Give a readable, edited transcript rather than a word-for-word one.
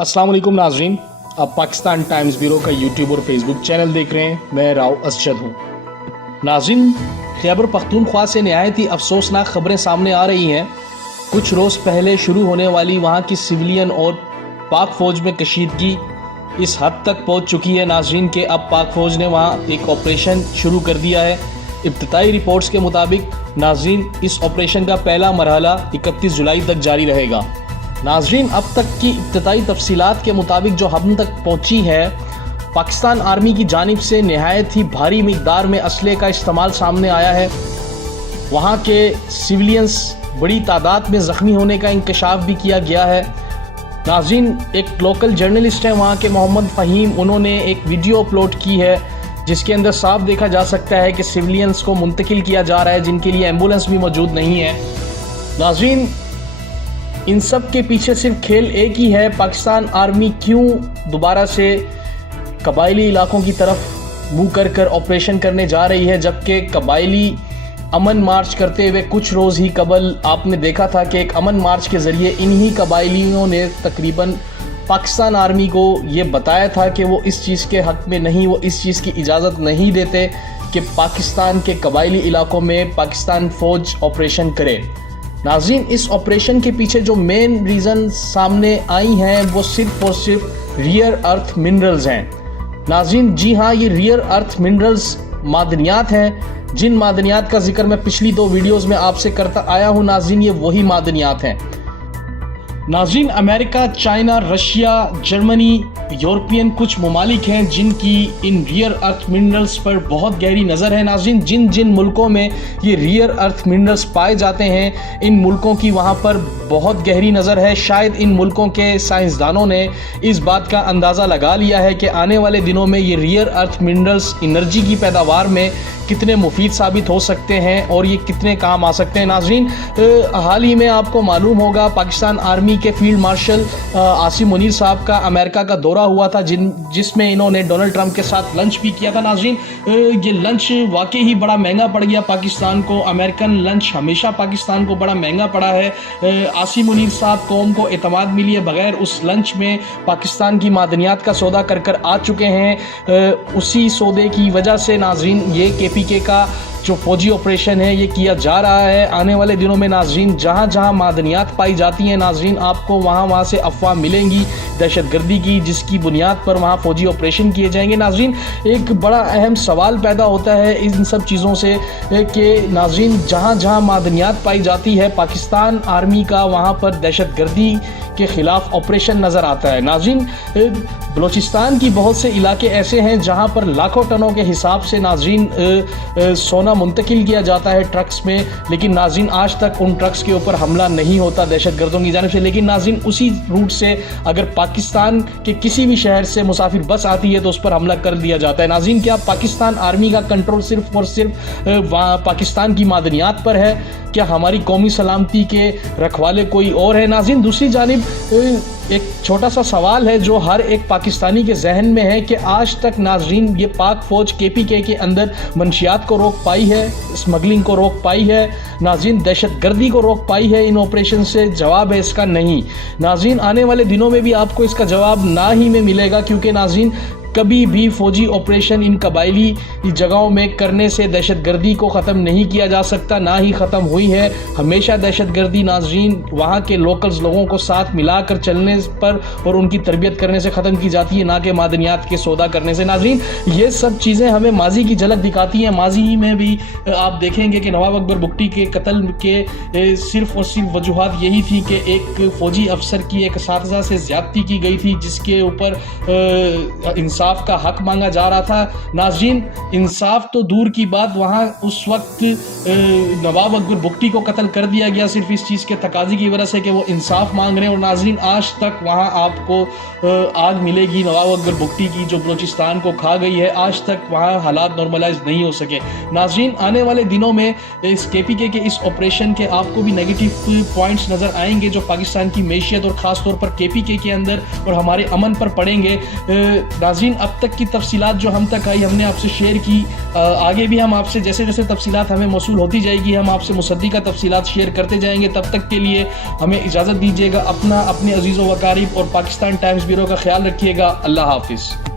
अस्सलाम वालेकुम नाजरीन, आप पाकिस्तान टाइम्स ब्यूरो का यूट्यूब और फेसबुक चैनल देख रहे हैं। मैं राव असजद हूँ। नाजरीन, खैबर पख्तूनख्वा से नहायत ही अफसोसनाक खबरें सामने आ रही हैं। कुछ रोज़ पहले शुरू होने वाली वहाँ की सिविलियन और पाक फ़ौज में कशीदगी इस हद तक पहुँच चुकी है नाजरीन के अब पाक फ़ौज ने वहाँ एक ऑपरेशन शुरू कर दिया है। इब्तदाई रिपोर्ट्स के मुताबिक नाजरीन इस ऑपरेशन का पहला मरहला 31 जुलाई तक जारी रहेगा। नाजरीन, अब तक की इब्तदाई तफसीलात के मुताबिक जो हम तक पहुँची है, पाकिस्तान आर्मी की जानिब से नहायत ही भारी मिकदार में असले का इस्तेमाल सामने आया है। वहाँ के सिविलियंस बड़ी तादाद में ज़ख्मी होने का इंकशाफ भी किया गया है। नाजरीन, एक लोकल जर्नलिस्ट हैं वहाँ के मोहम्मद फ़हीम, उन्होंने एक वीडियो अपलोड की है जिसके अंदर साफ देखा जा सकता है कि सिविलियंस को मुंतकिल किया जा रहा है जिनके लिए एम्बुलेंस भी मौजूद नहीं है। नाजरीन, इन सब के पीछे सिर्फ खेल एक ही है, पाकिस्तान आर्मी क्यों दोबारा से कबायली इलाकों की तरफ मुँह कर ऑपरेशन करने जा रही है, जबकि कबायली अमन मार्च करते हुए कुछ रोज़ ही कबल आपने देखा था कि एक अमन मार्च के ज़रिए इन्हीं कबायलियों ने तकरीबन पाकिस्तान आर्मी को ये बताया था कि वो इस चीज़ के हक़ में नहीं, वो इस चीज़ की इजाज़त नहीं देते कि पाकिस्तान के कबायली इलाकों में पाकिस्तान फ़ौज ऑपरेशन करे। नाज़रीन, इस ऑपरेशन के पीछे जो मेन रीज़न सामने आई हैं वो सिर्फ़ और सिर्फ रियर अर्थ मिनरल्स हैं। नाज़रीन, जी हाँ, ये रियर अर्थ मिनरल्स मादनियात हैं जिन मादनियात का जिक्र मैं पिछली 2 वीडियोज़ में आपसे करता आया हूँ। नाज़रीन, ये वही मादनियात हैं। नाज़रीन, America, China, Russia, Germany, European कुछ ममालिक हैं जिनकी इन रियर अर्थ मिनरल्स पर बहुत गहरी नज़र है। नाज़रीन, जिन जिन मुल्कों में ये रियर अर्थ मिनरल्स पाए जाते हैं, इन मुल्कों की वहाँ पर बहुत गहरी नज़र है। शायद इन मुल्कों के साइंसदानों ने इस बात का अंदाज़ा लगा लिया है कि आने वाले दिनों में ये रियर अर्थ मिनरल्स एनर्जी की पैदावार में कितने मुफीद साबित हो सकते हैं और ये कितने काम आ सकते हैं। नाज़रीन, हाल ही में आपको मालूम होगा पाकिस्तान आर्मी के फील्ड मार्शल आसिम मुनीर साहब का अमेरिका का दौरा हुआ था जिसमें इन्होंने डोनाल्ड ट्रंप के साथ लंच भी किया था। नाज़रीन, ये लंच वाकई ही बड़ा महंगा पड़ गया पाकिस्तान को। अमेरिकन लंच हमेशा पाकिस्तान को बड़ा महंगा पड़ा है। आसिम मुनीर साहब कौम को एतमाद मिलिए बगैर उस लंच में पाकिस्तान की मादनियात का सौदा कर आ चुके हैं। उसी सौदे की वजह से नाज़रीन ये KPK का जो फौजी ऑपरेशन है ये किया जा रहा है। आने वाले दिनों में नाज़रीन जहाँ जहाँ मादनियात पाई जाती हैं नाज़रीन आपको वहाँ से अफवाह मिलेंगी दहशतगर्दी की, जिसकी बुनियाद पर वहाँ फौजी ऑपरेशन किए जाएंगे। नाज़रीन, एक बड़ा अहम सवाल पैदा होता है इन सब चीज़ों से कि नाज़रीन जहाँ जहाँ मादनियात पाई जाती है पाकिस्तान आर्मी का वहाँ पर दहशतगर्दी के ख़िलाफ़ ऑपरेशन नज़र आता है। नाज़रीन, बलूचिस्तान की बहुत से इलाके ऐसे हैं जहाँ पर लाखों टनों के हिसाब से नाज़रीन सोना मुंतकिल किया जाता है ट्रक्स में, लेकिन नाज़रीन आज तक उन ट्रक्स के ऊपर हमला नहीं होता दहशतगर्दों की जानिब से। लेकिन नाज़रीन उसी रूट से अगर पाकिस्तान के किसी भी शहर से मुसाफिर बस आती है तो उस पर हमला कर दिया जाता है। नाज़रीन, क्या पाकिस्तान आर्मी का कंट्रोल सिर्फ और सिर्फ पाकिस्तान की मादनियात पर है? क्या हमारी कौमी सलामती के रखवाले कोई और है? नाज़रीन, दूसरी जानिब एक छोटा सा सवाल है जो हर एक पाकिस्तानी के जहन में है कि आज तक नाज़रीन ये पाक फ़ौज KPK के अंदर मंशियात को रोक पाई है, स्मगलिंग को रोक पाई है, नाज़रीन दहशतगर्दी को रोक पाई है इन ऑपरेशन से? जवाब है इसका नहीं। नाज़रीन, आने वाले दिनों में भी आपको इसका जवाब ना ही में मिलेगा, क्योंकि नाज़रीन कभी भी फौजी ऑपरेशन इन कबायली जगहों में करने से दहशतगर्दी को ख़त्म नहीं किया जा सकता, ना ही ख़त्म हुई है। हमेशा दहशतगर्दी नाज़रीन वहाँ के लोकल्स लोगों को साथ मिलाकर चलने पर और उनकी तरबियत करने से ख़त्म की जाती है, ना कि मादनियात के सौदा करने से। नाज़रीन, ये सब चीज़ें हमें माजी की झलक दिखाती हैं। माजी ही में भी आप देखेंगे कि नवाब अकबर बुगटी के कत्ल के सिर्फ़ और सिर्फ वजूहात यही थी कि एक फ़ौजी अफसर की एक असातिज़ा से ज़्यादती की गई थी जिसके ऊपर इंसाफ का हक मांगा जा रहा था। नाज़रीन, इंसाफ तो दूर की बात, वहाँ उस वक्त नवाब अकबर बुगटी को कत्ल कर दिया गया सिर्फ इस चीज़ के तकाज़े की वजह से कि वो इंसाफ मांग रहे हैं। और नाज़रीन, आज तक वहाँ आपको आग मिलेगी नवाब अकबर बुगटी की जो बलूचिस्तान को खा गई है। आज तक वहाँ हालात नॉर्मलाइज नहीं हो सके। नाज़रीन, आने वाले दिनों में इस KPK के इस ऑपरेशन के आपको भी नेगेटिव पॉइंट्स नज़र आएंगे जो पाकिस्तान की मैशियत और ख़ास तौर पर KPK के अंदर और हमारे अमन पर पड़ेंगे। नाज़रीन, नाज़रीन, अब तक की तफसीलात जो हम तक आई हमने आपसे शेयर की। आगे भी हम आपसे जैसे जैसे तफसीलात हमें मौसूल होती जाएगी हम आपसे मुसद्दिक़ा तफसीलात शेयर करते जाएंगे। तब तक के लिए हमें इजाज़त दीजिएगा। अपने अज़ीज़ व अकारीब और पाकिस्तान टाइम्स ब्यूरो का ख्याल रखिएगा। अल्लाह हाफ़िज़।